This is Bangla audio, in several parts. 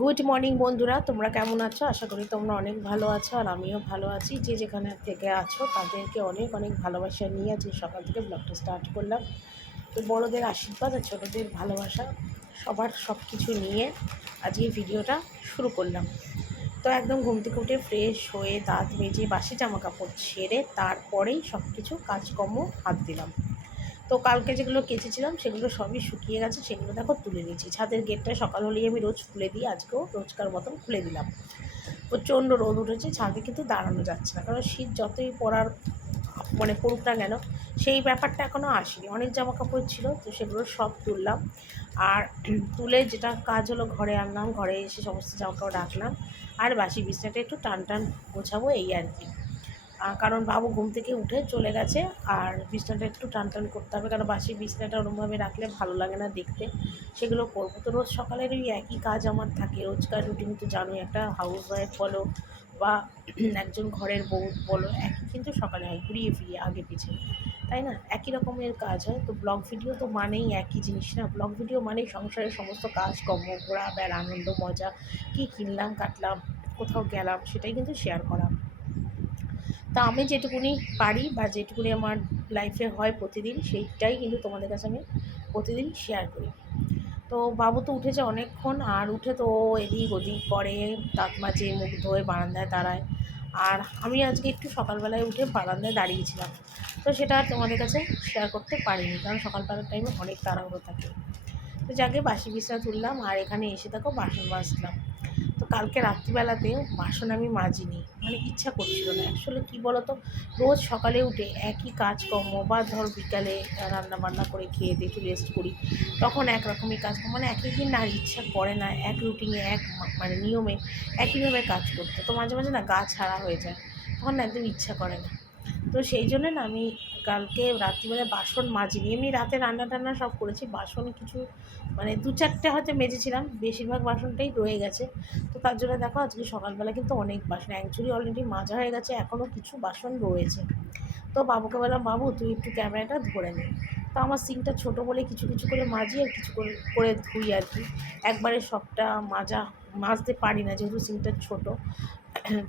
গুড মর্নিং বন্ধুরা, তোমরা কেমন আছো? আশা করি তোমরা অনেক ভালো আছো আর আমিও ভালো আছি। যে যেখানে থেকে আছো তাদেরকে অনেক অনেক ভালোবাসা নিয়ে আজকে সকাল থেকে ব্লগটা স্টার্ট করলাম। তো বড়োদের আশীর্বাদ আর ছোটোদের ভালোবাসা সবার সব কিছু নিয়ে আজকে ভিডিওটা শুরু করলাম। তো একদম ঘুম থেকে উঠে ফ্রেশ হয়ে দাঁত মেজে বাসি জামা কাপড় ছেড়ে তারপরেই সব কিছু কাজকর্ম হাত দিলাম। তো কালকে যেগুলো কেচেছিলাম সেগুলো সবই শুকিয়ে গেছে, সেগুলো দেখো তুলে নিয়েছি। ছাদের গেটটা সকাল হলেই আমি রোজ খুলে দিই, আজকেও রোজকার মতন খুলে দিলাম। প্রচণ্ড রোদ উঠেছে, ছাদে কিন্তু দাঁড়ানো যাচ্ছে না, কারণ শীত যতই পড়ার পড়ুক না কেন সেই ব্যাপারটা এখনও আসেনি। অনেক জামা কাপড় ছিল, তো সেগুলো সব তুললাম। আর তুলে যেটা কাজ হলো, ঘরে আনলাম, ঘরে এসে সমস্ত জামা কাপড় রাখলাম। আর বাসি বিছনাটা একটু টান টান গোছাবো, এই আর কি। কারণ বাবু ঘুম থেকে উঠে চলে গেছে, আর বিছনাটা একটু টান টান করতে হবে, কারণ বাসি বিছনাটা ওরমভাবে রাখলে ভালো লাগে না দেখতে। সেগুলো করবো। তো রোজ সকালের ওই একই কাজ আমার থাকে, রোজকার রুটিন তো জানোই, একটা হাউস ওয়াইফ বলো বা একজন ঘরের বউ বলো, একই কিন্তু সকালে হয়, ঘুরিয়ে ফিরিয়ে আগে পিছিয়ে, তাই না? একই রকমের কাজ হয়। তো ব্লগ ভিডিও তো মানেই একই জিনিস না, ব্লগ ভিডিও মানেই সংসারের সমস্ত কাজকর্ম, ঘোরা বেড়া, আনন্দ মজা, কী কিনলাম কাটলাম, কোথাও গেলাম, সেটাই কিন্তু শেয়ার করা। তা আমি যেটুকুনি পারি বা যেটুকুনি আমার লাইফে হয় প্রতিদিন, সেইটাই কিন্তু তোমাদের কাছে আমি প্রতিদিন শেয়ার করি। তো বাবু তো উঠেছে অনেকক্ষণ, আর উঠে তো এদিক ওদিক করে, দাঁত মাজে, মুখ ধোয়, বারান্দায় দাঁড়ায়। আর আমি আজকে একটু সকালবেলায় উঠে বারান্দায় দাঁড়িয়েছিলাম, তো সেটা আর তোমাদের কাছে শেয়ার করতে পারিনি, কারণ সকালবেলার টাইমে অনেক তাড়াহুড়ো থাকে। তো যাকে বাসি বিছনা তুললাম, আর এখানে এসে দেখো বাসন মাজলাম। তো কালকে রাত্রিবেলাতে বাসন আমি মাজিনি, ইচ্ছা করছিল না। অ্যাকচুয়ালি কী বলো তো, রোজ সকালে উঠে একই কাজকর্ম, বা ধর বিকালে রান্না বান্না করে খেয়ে দিয়ে একটু রেস্ট করি, তখন একরকমই কাজ, এক এক দিন না আর ইচ্ছা করে না এক রুটিনে, এক নিয়মে একইভাবে কাজ করতে। তো মাঝে মাঝে না গা ছাড়া হয়ে যায়, তখন না একদম ইচ্ছা করে না। তো সেই জন্য না আমি কালকে রাত্রিবেলা বাসন মাজিনি। এমনি রাতে রান্না টান্না সব করেছি, বাসন কিছু দু চারটে হয়তো মেজেছিলাম, বেশিরভাগ বাসনটাই রয়ে গেছে। তো তার জন্য দেখো আজকে সকালবেলা কিন্তু অনেক বাসন অ্যাকচুয়ালি অলরেডি মাজা হয়ে গেছে, এখনও কিছু বাসন রয়েছে। তো বাবুকে বললাম, বাবু তুই একটু ক্যামেরাটা ধরে নে। তো আমার সিঙ্কটা ছোটো বলে কিছু কিছু করে মাজি আর কিছু করে করে ধুই আর কি, একবারে সবটা মাজতে পারি না যেহেতু সিঙ্কটা ছোটো।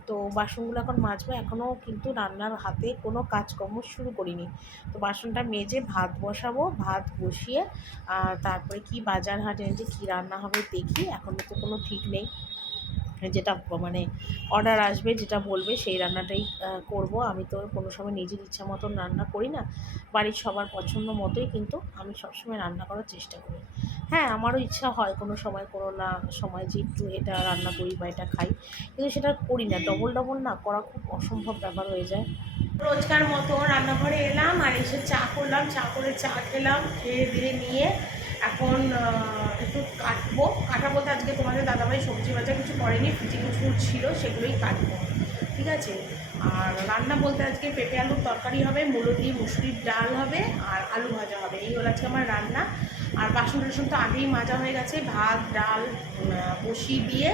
তো বাসনগুলো এখন মাজবো, এখনও কিন্তু রান্নার হাতে কোনো কাজকর্ম শুরু করিনি। তো বাসনটা মেজে ভাত বসাবো, ভাত বসিয়ে তারপরে কি বাজার হাট এনেছে, কী রান্না হবে দেখি, এখনও তো কোনো ঠিক নেই। যেটা অর্ডার আসবে, যেটা বলবে সেই রান্নাটাই করব। আমি তো কোনো সময় নিজের ইচ্ছা মতন রান্না করি না, বাড়ির সবার পছন্দ মতোই কিন্তু আমি সবসময় রান্না করার চেষ্টা করি। হ্যাঁ, আমারও ইচ্ছা হয় কোনো সময় কোনো না সময় যে একটু এটা রান্না করি বা এটা খাই, কিন্তু সেটা করি না। ডবল ডবল না করা খুব অসম্ভব ব্যাপার হয়ে যায়। রোজকার মতো রান্নাঘরে এলাম, আর এসে চা করলাম, চা করে চা খেলাম, খেয়ে দিয়ে নিয়ে এখন একটু কাটা বলতে আজকে তোমাদের দাদাভাই সবজি বাজার কিছু করেনি, ফ্রিজে কিছু ছিল সেগুলোই কাটবো, ঠিক আছে। আর রান্না বলতে আজকে পেঁপে আলুর তরকারি হবে, মূলো দিয়ে মুসুরির ডাল হবে, আর আলু ভাজা হবে, এই হলো আজকে আমার রান্না। আর বাসন টাসন তো আগেই মাজা হয়ে গেছে, ভাত ডাল বসিয়ে দিয়ে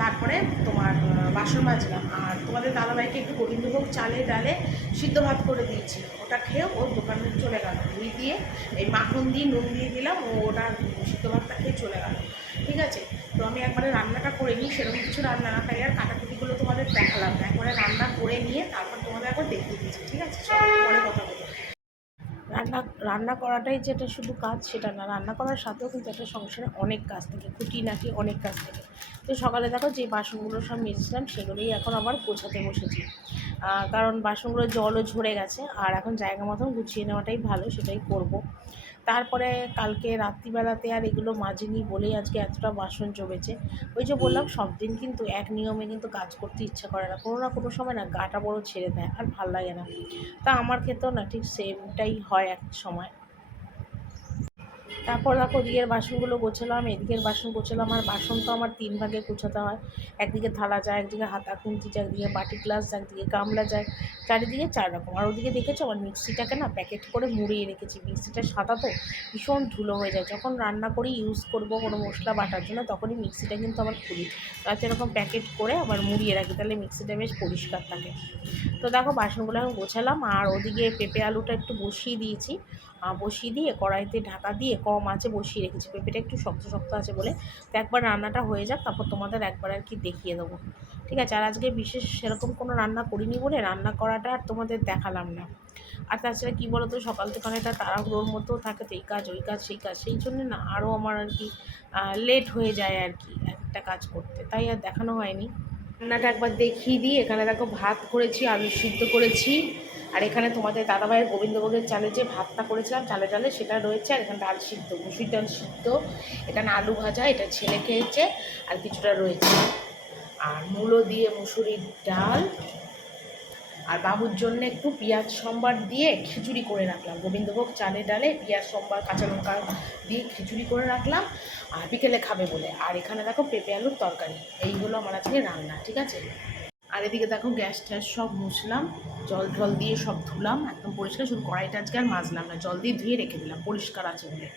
তারপরে তোমার বাসন মাজলাম। আর তোমাদের দাদাভাইকে একটু গোবিন্দভোগ চালে ডালে সিদ্ধ ভাত করে দিয়েছি, ওটা খেয়ে ও দোকানে চলে গেল, ধুই দিয়ে এই মাখন দিয়ে নুন দিয়ে দিলাম, ও ওটা সিদ্ধ ভাতটা খেয়ে চলে গেল, ঠিক আছে। তো আমি একবারে রান্নাটা করে নিই, সেরকম কিছু রান্না না, তাই আর কাটাকুটিগুলো তোমাদের দেখালাম না, একবারে রান্না করে নিয়ে তারপর তোমাদের একবার দেখিয়ে দিয়েছি, ঠিক আছে। সব পরে কথা বলবো। রান্না রান্না করাটাই যেটা শুধু কাজ সেটা না, রান্না করার সাথেও কিন্তু একটা সংসারে অনেক কাজ থাকে, খুঁটিনাটি অনেক কাজ থাকে। তো সকালে দেখো যে বাসনগুলো সব মেজেছিলাম সেগুলোই এখন আবার গোছাতে বসেছি, কারণ বাসনগুলো জলও ঝরে গেছে, আর এখন জায়গা মতন গুছিয়ে নেওয়াটাই ভালো, সেটাই করব। তারপরে কালকে রাত্রিবেলাতে আর এগুলো মাজিনি বলেই আজকে এতটা বাসন জমেছে। ওই যে বললাম, সব দিন কিন্তু এক নিয়মে কিন্তু কাজ করতে ইচ্ছা করে না, কোনো না কোনো সময় না গাটা বড় ছেড়ে দেয়, আর ভাল লাগে না। তা আমার ক্ষেত্রেও না ঠিক সেমটাই হয় এক সময়। তারপর দেখো ওদিকের বাসনগুলো গোছালাম, এদিকের বাসন গোছালাম। আর বাসন তো আমার 3 ভাগে গোছাতে হয়, একদিকে থালা যায়, একদিকে হাতা খুন্তি যায়, একদিকে বাটি গ্লাস যায়, একদিকে গামলা যায়, চারিদিকে 4 রকম। আর ওদিকে দেখেছো আমার মিক্সিটাকে না প্যাকেট করে মুড়িয়ে রেখেছি, মিক্সিটা সাদা তো ভীষণ ধুলো হয়ে যায়, যখন রান্না করি ইউজ করব কোনো মশলা বাটার জন্য তখনই মিক্সিটা কিন্তু আবার খুলি, তাতে এরকম প্যাকেট করে আবার মুড়িয়ে রাখি, তাহলে মিক্সিটা বেশ পরিষ্কার থাকে। তো দেখো বাসনগুলো এখন গোছালাম, আর ওদিকে পেঁপে আলুটা একটু বসিয়ে দিয়েছি, বসিয়ে দিয়ে কড়াইতে ঢাকা দিয়ে কম আছে বসিয়ে রেখেছি, পেঁপেটা একটু শক্ত শক্ত আছে বলে। তো একবার রান্নাটা হয়ে যাক, তারপর তোমাদের একবার আর কি দেখিয়ে দেবো, ঠিক আছে? আর আজকে বিশেষ সেরকম কোনো রান্না করিনি বলে রান্না করাটা আর তোমাদের দেখালাম না। আর তাছাড়া কী বলো তো, সকাল থেকে অনেকটা তাড়াহুড়োর মতো থাকে, তো এই কাজ ওই কাজ সেই কাজ, সেই জন্য না আরও আমার আর কি লেট হয়ে যায় আর কি একটা কাজ করতে, তাই আর দেখানো হয়নি। রান্নাটা একবার দেখিয়ে দিই। এখানে দেখো ভাত করেছি, আলু সিদ্ধ করেছি, আর এখানে তোমাদের দাদাভাইয়ের গোবিন্দভোগের চালে যে ভাতটা করেছিলাম চালে ডালে সেটা রয়েছে, আর এখানে ডাল সিদ্ধ, মুসুর ডাল সিদ্ধ, এখানে আলু ভাজা, এটা ছেলে খেয়েছে, আর কিছুটা রয়েছে, আর মূলো দিয়ে মুসুরির ডাল, আর বাবুর জন্য একটু পেঁয়াজ সম্বার দিয়ে খিচুড়ি করে রাখলাম, গোবিন্দভোগ চালে ডালে পেঁয়াজ সম্বার কাঁচা লঙ্কা দিয়ে খিচুড়ি করে রাখলাম, আর বিকেলে খাবে বলে। আর এখানে দেখো পেঁপে আলুর তরকারি, এইগুলো আমার আজকে রান্না, ঠিক আছে? আর এদিকে দেখো গ্যাস ট্যাস সব মুছলাম, জল টল দিয়ে সব ধুলাম একদম পরিষ্কার, শুধু কড়াইটা আজকে আর মাজলাম না, জল দিয়ে ধুয়ে রেখে দিলাম পরিষ্কার আছে বলে।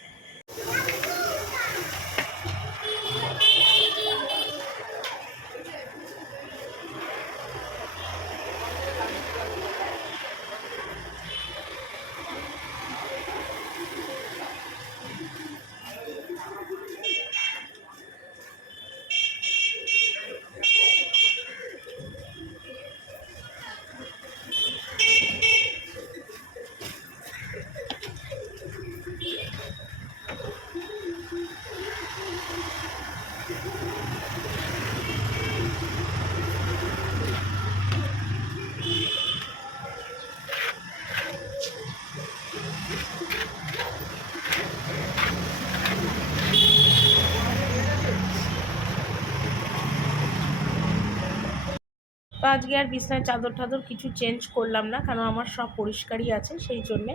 তো আজকে আর বিছনার চাদর টাদর কিছু চেঞ্জ করলাম না, কারণ আমার সব পরিষ্কারই আছে সেই জন্যে।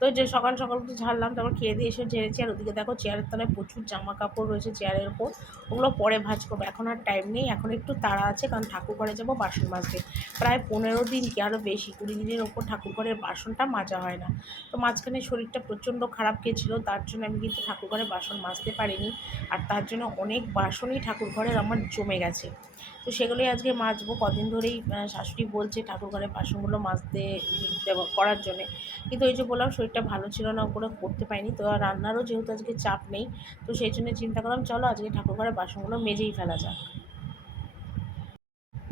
তো যে সকাল সকাল তো ঝাড়লাম, তারপর খেয়ে দিয়ে এসে ঝেড়েছি। আর ওদিকে দেখো চেয়ারের তলায় প্রচুর জামা কাপড় রয়েছে চেয়ারের ওপর, ওগুলো পরে ভাঁজ করবো, এখন আর টাইম নেই, এখন একটু তাড়া আছে, কারণ ঠাকুর ঘরে যাবো বাসন মাজতে। প্রায় 15 দিন কি আরও বেশি, 20 দিনের ওপর ঠাকুর ঘরের বাসনটা মাজা হয় না। তো মাঝখানে শরীরটা প্রচণ্ড খারাপ গিয়েছিলো, তার জন্য আমি কিন্তু ঠাকুর ঘরে বাসন মাজতে পারিনি, আর তার জন্য অনেক বাসনই ঠাকুর ঘরের আমার জমে গেছে। তো সেগুলোই আজকে মাজবো। কদিন ধরেই শাশুড়ি বলছে ঠাকুর ঘরের বাসনগুলো মাজতে করার জন্যে, কিন্তু ওই যে বললাম শরীরটা ভালো ছিল না, ওগুলো করতে পারিনি। তো আর রান্নারও যেহেতু আজকে চাপ নেই, তো সেই জন্য চিন্তা করলাম চলো আজকে ঠাকুর ঘরের বাসনগুলো মেজেই ফেলা যাক।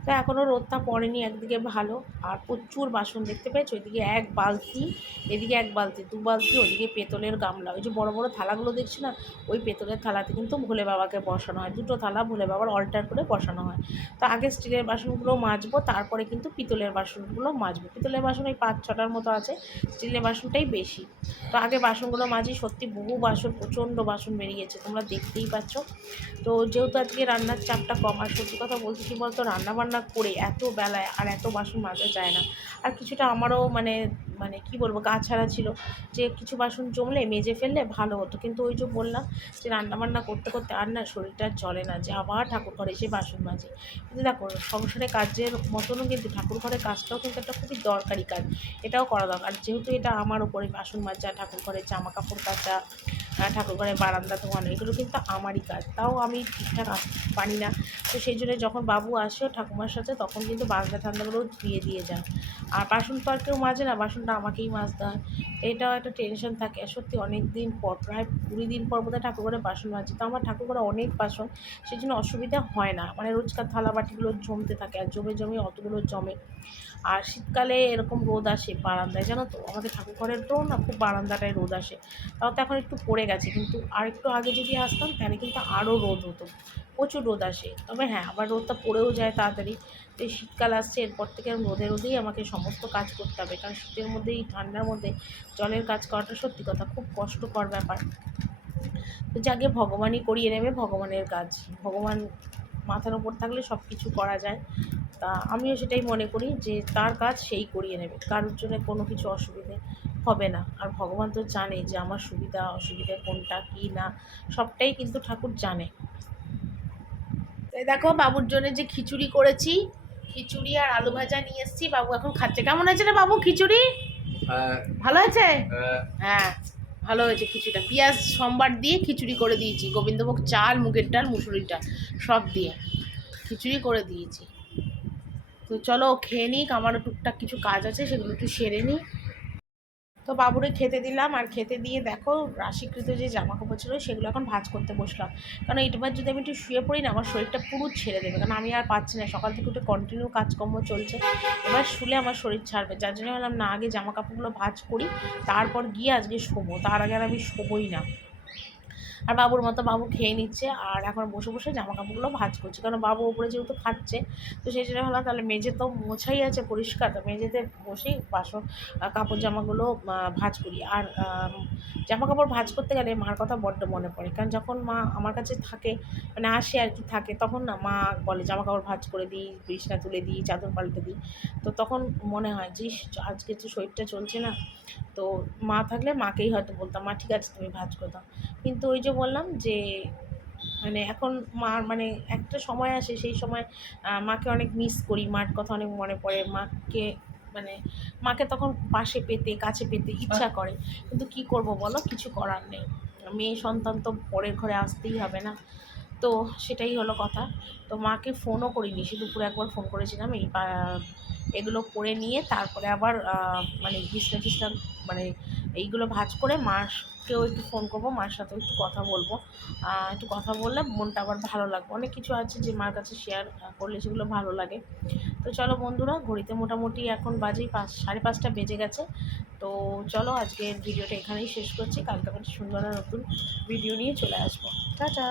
তো এখনও রোদটা পড়েনি, একদিকে ভালো, আর প্রচুর বাসন দেখতে পেয়েছো, ওইদিকে এক বালতি, এদিকে এক বালতি, 2 বালতি, ওইদিকে পেতলের গামলা, ওই যে বড় বড় থালাগুলো দেখছি না, ওই পেতলের থালাতে কিন্তু ভোলে বাবাকে বসানো হয়, 2টো থালা ভোলে বাবার অল্টার করে বসানো হয়। তো আগে স্টিলের বাসনগুলো মাজবো, তারপরে কিন্তু পিতলের বাসনগুলো মাজবো। পিতলের বাসন ওই 5-6টার মতো আছে, স্টিলের বাসনটাই বেশি। তো আগে বাসনগুলো মাজি, সত্যি বহু বাসন, প্রচণ্ড বাসন বেরিয়েছে, তোমরা দেখতেই পাচ্ছ। তো যেহেতু আজকে রান্নার চাপটা কম, আর সত্যি কথা বলতে কী বলতো, রান্নাবান্না করে এত বেলায় আর এত বাসন মাজা যায় না। আর কিছুটা আমারও মানে মানে কী বলবো, গা ছাড়া ছিল যে কিছু বাসন জমলে মেজে ফেললে ভালো হতো, কিন্তু ওই যে বললাম যে রান্নাবান্না করতে করতে আর না শরীরটা চলে না, যে আবার ঠাকুর ঘরে এসে বাসন মাজে। কিন্তু দেখো সংসারে কাজের মতনও কিন্তু ঠাকুর ঘরের কাজটাও কিন্তু একটা খুবই দরকারি কাজ, এটাও করা দরকার। যেহেতু এটা আমার ওপরে বাসন মাজা, ঠাকুর ঘরে জামা কাপড় কাচা, ঠাকুর ঘরে বারান্দা ধোয়ানো, এগুলো কিন্তু আমারই কাজ, তাও আমি ঠিকঠাক পারি না। তো সেই জন্য যখন বাবু আসে ঠাকুমার সাথে, তখন কিন্তু বারান্দা ঠান্ডাগুলোও ধুয়ে দিয়ে যায়। আর বাসন তো আর কেউ মাজে না, বাসনটা আমাকেই মাজতে হয়, এটাও একটা টেনশন থাকে। আর সত্যি অনেক দিন পর, প্রায় 20 দিন পর বোধহয় ঠাকুর ঘরে বাসন মাজি। তো আমার ঠাকুর ঘরে অনেক বাসন, সেই জন্য অসুবিধা হয় না, মানে রোজকার থালা বাটিগুলো জমতে থাকে, আর জমে জমে অতগুলো জমে। আর শীতকালে এরকম রোদ আসে বারান্দায়, জানো তো আমাদের ঠাকুর ঘরের তো না খুব বারান্দাটায় রোদ আসে, তাও তো এখন একটু পড়ে গেছে, কিন্তু আর একটু আগে যদি আসতাম তাহলে কিন্তু আরও রোদ হতো, প্রচুর রোদ আসে। তবে হ্যাঁ, আবার রোদটা পড়েও যায় তাড়াতাড়ি। তো এই শীতকাল আসছে, এরপর থেকে রোদে রোদেই আমাকে সমস্ত কাজ করতে হবে, কারণ শীতের মধ্যেই ঠান্ডার মধ্যে জলের কাজ করাটা সত্যি কথা খুব কষ্টকর ব্যাপার। তো যাকে ভগবানই করিয়ে নেবে, ভগবানের কাজ, ভগবান মাথার ওপর থাকলে সব কিছু করা যায়। তা আমিও সেটাই মনে করি যে তার কাজ সেই করিয়ে নেবে, কারোর জন্য কোনো কিছু অসুবিধে হবে না। আর ভগবান তো জানে যে আমার সুবিধা অসুবিধা কোনটা কী না, সবটাই কিন্তু ঠাকুর জানে। তাই দেখো বাবুর জন্য যে খিচুড়ি করেছি, খিচুড়ি আর আলু ভাজা নিয়ে এসেছি, বাবু এখন খাচ্ছে। কেমন হয়েছে রে বাবু খিচুড়ি? ভালো হয়েছে? হ্যাঁ ভালো হয়েছে খিচুড়িটা, পেঁয়াজ সম্বার দিয়ে খিচুড়ি করে দিয়েছি, গোবিন্দভোগ চাল, মুগের ডাল, মুসুরির ডাল সব দিয়ে খিচুড়ি করে দিয়েছি। তো চলো খেয়ে নিক, আমারও টুকটাক কিছু কাজ আছে সেগুলো একটু সেরে নিই। তো তো বাবুরে খেতে দিলাম, আর খেতে দিয়ে দেখো রাশিকৃত যে জামা কাপড় ছিল সেগুলো এখন ভাঁজ করতে বসলাম। কারণ এইবার যদি আমি একটু শুয়ে পড়ি না, আমার শরীরটা পুরো ছেড়ে দেবে, কারণ আমি আর পাচ্ছি না, সকাল থেকে একটু কন্টিনিউ কাজকর্ম চলছে, এবার শুলে আমার শরীর ছাড়বে। যার জন্য বললাম না, আগে জামা কাপড়গুলো ভাঁজ করি, তারপর গিয়ে আজকে শোবো, তার আগে আর আমি শোবোই না। আর বাবুর মতো বাবু খেয়ে নিচ্ছে, আর এখন বসে বসে জামা কাপড়গুলো ভাঁজ করছে, কারণ বাবু ওপরে যেহেতু খাচ্ছে, তো সেই জন্য ভাবলাম তাহলে মেঝে তো মোছাই আছে পরিষ্কার, তো মেঝেতে বসেই কাপড় জামাগুলো ভাঁজ করি। আর জামা কাপড় ভাঁজ করতে গেলে মার কথা বড্ড মনে পড়ে, কারণ যখন মা আমার কাছে থাকে, মানে আসে আর কি থাকে, তখন না মা বলে জামা কাপড় ভাঁজ করে দিই, বিছনা তুলে দিই, চাদর পাল্টে দিই। তো তখন মনে হয় যে আজকে তো শরীরটা চলছে না, তো মা থাকলে মাকেই হয়তো বলতাম, মা ঠিক আছে তুমি ভাঁজ করে দাও। কিন্তু ওই যে বললাম যে মানে এখন মার মানে একটা সময় আসে, সেই সময় মাকে অনেক মিস করি, মার কথা অনেক মনে পড়ে, মাকে মানে মাকে তখন পাশে পেতে কাছে পেতে ইচ্ছা করে, কিন্তু কি করব বলো, কিছু করার নেই, মেয়ে সন্তান তো পরের ঘরে আসতেই হবে না। তো সেটাই হলো কথা। তো মাকে ফোনও করিনি, সে দুপুরে একবার ফোন করেছিলাম এগুলো করে নিয়ে তারপরে আবার মানে বিছনা টিছনা মানে এইগুলো ভাঁজ করে মাকেও একটু ফোন করবো, মার সাথেও একটু কথা বলবো, একটু কথা বললে মনটা আবার ভালো লাগবে। অনেক কিছু আছে যে মার কাছে শেয়ার করলে সেগুলো ভালো লাগে। তো চলো বন্ধুরা, ঘড়িতে মোটামুটি এখন বাজেই 5:30 বেজে গেছে। তো চলো আজকের ভিডিওটা এখানেই শেষ করছি, কালকে আবার সুন্দর নতুন ভিডিও নিয়ে চলে আসবো। টাটা।